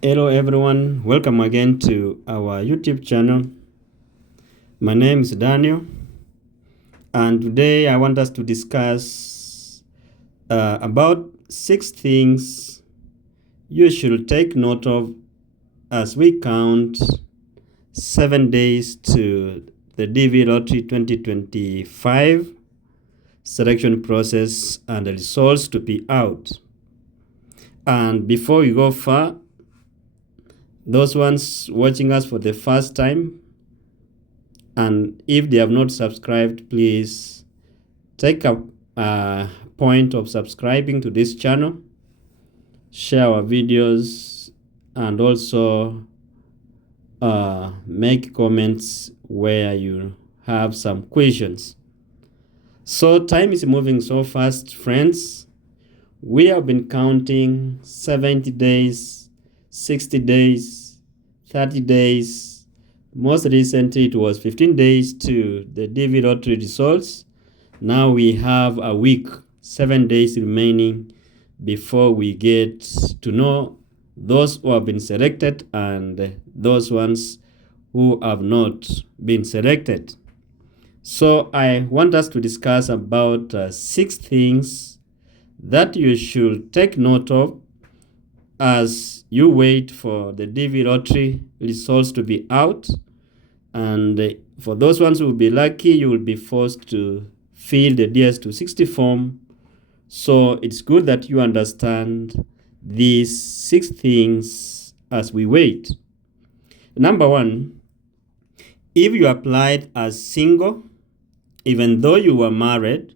Hello everyone, welcome again to our YouTube channel. My name is Daniel, and today I want us to discuss about 6 things you should take note of as we count 7 days to the DV Lottery 2025 selection process and the results to be out. And before we go far, those ones watching us for the first time, and if they have not subscribed, please take a point of subscribing to this channel, share our videos, and also make comments where you have some questions. So time is moving so fast, friends. We have been counting 70 days, 60 days, 30 days. Most recently, it was 15 days to the DV Lottery results. Now we have a week, 7 days remaining before we get to know those who have been selected and those ones who have not been selected. So I want us to discuss about 6 things that you should take note of as you wait for the DV Lottery results to be out. And for those ones who will be lucky, you will be forced to fill the DS260 form. So it's good that you understand these 6 things as we wait. Number 1, if you applied as single, even though you were married,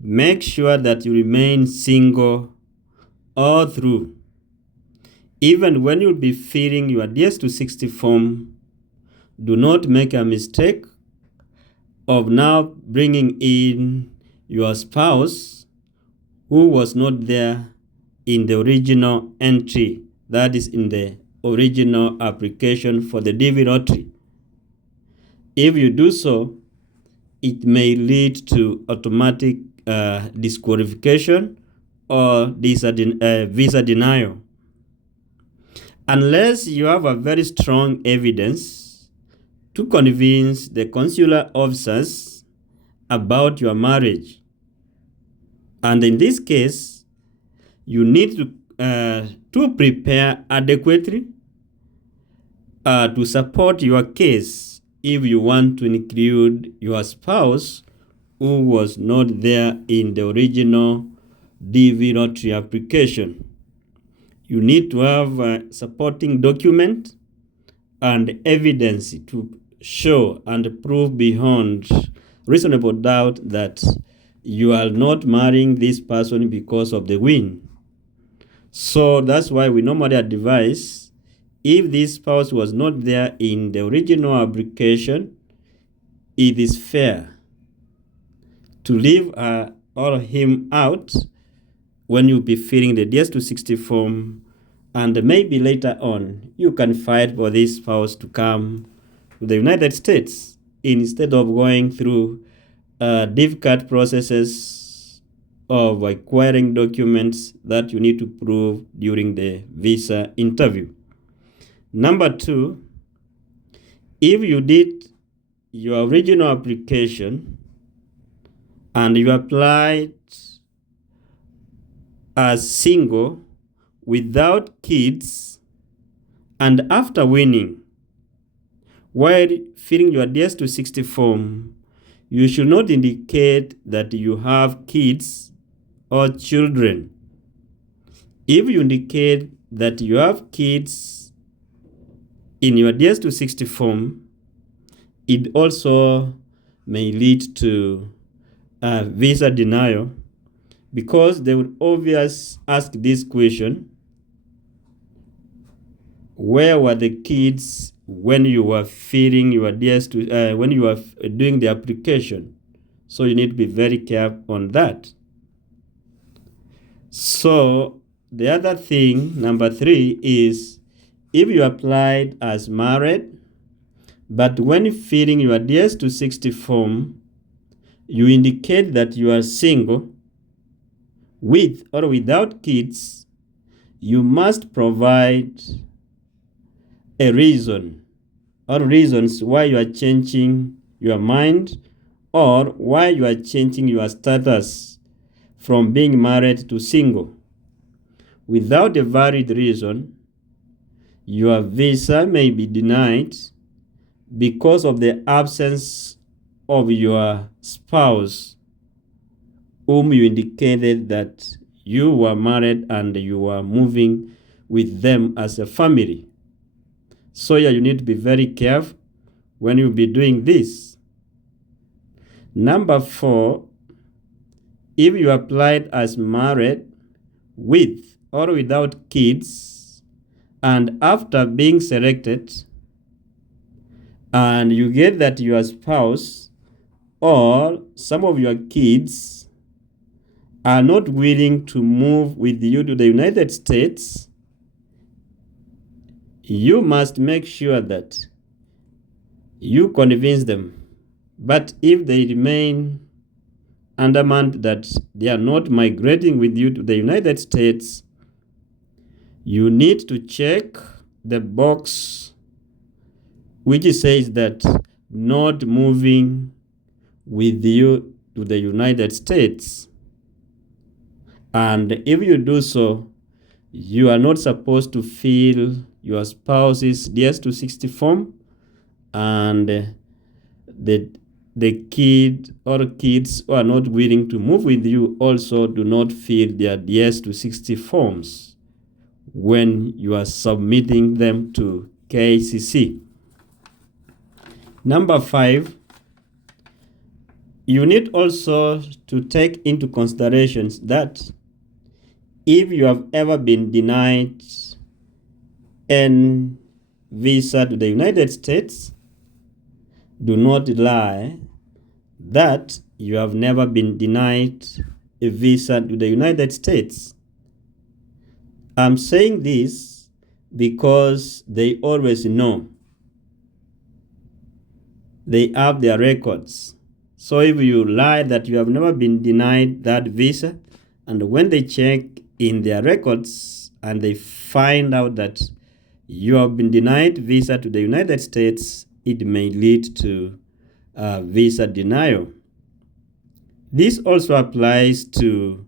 make sure that you remain single all through. Even when you'll be filling your DS260 form, do not make a mistake of now bringing in your spouse who was not there in the original entry, that is in the original application for the DV Lottery. If you do so, it may lead to automatic disqualification or visa denial. Unless you have a very strong evidence to convince the consular officers about your marriage. And in this case, you need to prepare adequately to support your case if you want to include your spouse who was not there in the original DV Lottery application. You need to have a supporting document and evidence to show and prove beyond reasonable doubt that you are not marrying this person because of the win. So that's why we normally advise, if this spouse was not there in the original application, it is fair to leave her or him out when you be filling the DS260 form, and maybe later on you can fight for this spouse to come to the United States instead of going through difficult processes of acquiring documents that you need to prove during the visa interview. Number 2, if you did your original application and you applied as single without kids, and after winning, while filling your DS260 form, you should not indicate that you have kids or children. If you indicate that you have kids in your DS260 form, it also may lead to a visa denial, because they would always ask this question: where were the kids when you were filling your DS2 when you were doing the application? So you need to be very careful on that. So the other thing, number 3, is if you applied as married, but when filling your DS260 form, you indicate that you are single with or without kids, you must provide a reason or reasons why you are changing your mind or why you are changing your status from being married to single. Without a valid reason, your visa may be denied because of the absence of your spouse whom you indicated that you were married and you were moving with them as a family. So yeah, you need to be very careful when you be doing this. Number 4, if you applied as married with or without kids, and after being selected, and you get that your spouse or some of your kids are not willing to move with you to the United States, you must make sure that you convince them. But if they remain adamant that they are not migrating with you to the United States, you need to check the box which says that not moving with you to the United States. And if you do so, you are not supposed to fill your spouse's DS-260 form, and the kid or kids who are not willing to move with you also do not fill their DS-260 forms when you are submitting them to KCC. Number 5, you need also to take into considerations that if you have ever been denied a visa to the United States, do not lie that you have never been denied a visa to the United States. I'm saying this because they always know. They have their records. So if you lie that you have never been denied that visa, and when they check in their records and they find out that you have been denied visa to the United States, it may lead to visa denial. This also applies to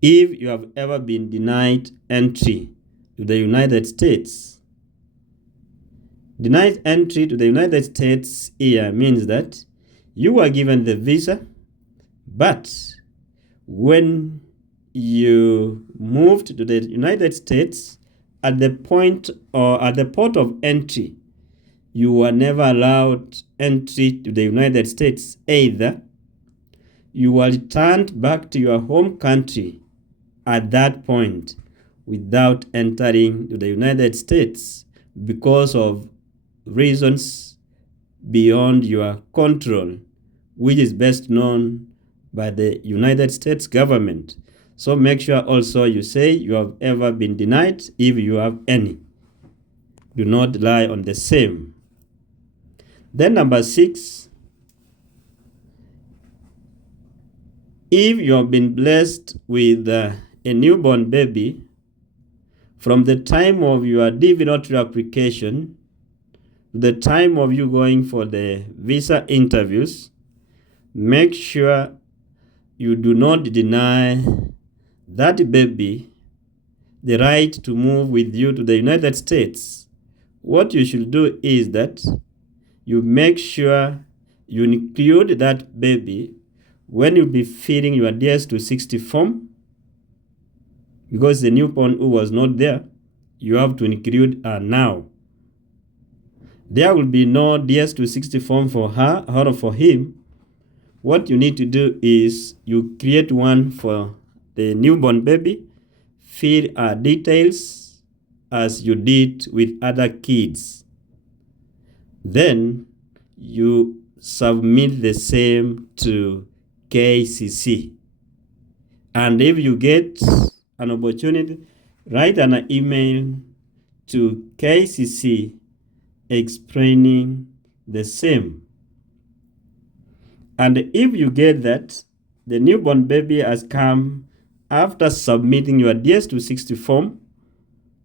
if you have ever been denied entry to the United States. Denied entry to the United States here means that you were given the visa, but when you moved to the United States, at the point or at the port of entry, you were never allowed entry to the United States. Either you were returned back to your home country at that point without entering to the United States because of reasons beyond your control, which is best known by the United States government. So make sure also you say you have ever been denied if you have any. Do not lie on the same. Then number 6, if you have been blessed with a newborn baby, from the time of your DV lottery application to the time of you going for the visa interviews, make sure you do not deny that baby the right to move with you to the United States. What you should do is that you make sure you include that baby when you be filling your DS-260 form, because the newborn who was not there, you have to include her now. There will be no DS-260 form for her or for him. What you need to do is you create one for the newborn baby, fill her details as you did with other kids. Then you submit the same to KCC. And if you get an opportunity, write an email to KCC explaining the same. And if you get that the newborn baby has come after submitting your DS-260 form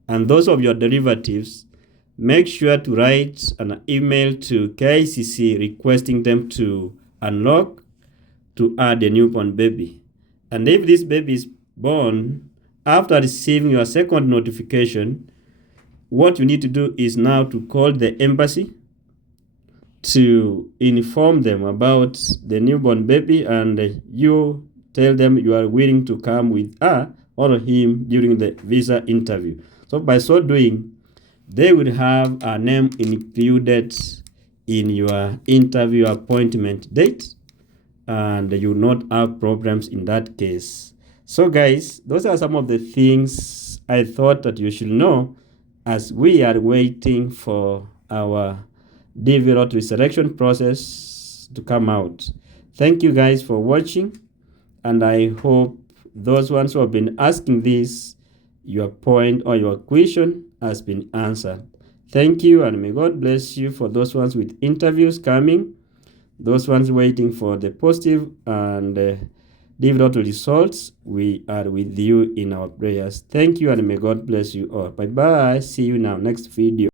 and those of your derivatives, make sure to write an email to KICC requesting them to unlock to add a newborn baby. And if this baby is born after receiving your second notification, what you need to do is now to call the embassy to inform them about the newborn baby, and you tell them you are willing to come with her or him during the visa interview. So by so doing, they will have a name included in your interview appointment date, and you will not have problems in that case. So guys, those are some of the things I thought that you should know as we are waiting for our DV lottery selection process to come out. Thank you guys for watching, and I hope those ones who have been asking this, your point or your question has been answered. Thank you, and may God bless you for those ones with interviews coming, those ones waiting for the positive and DV lottery results. We are with you in our prayers. Thank you, and may God bless you all. Bye bye. See you now next video.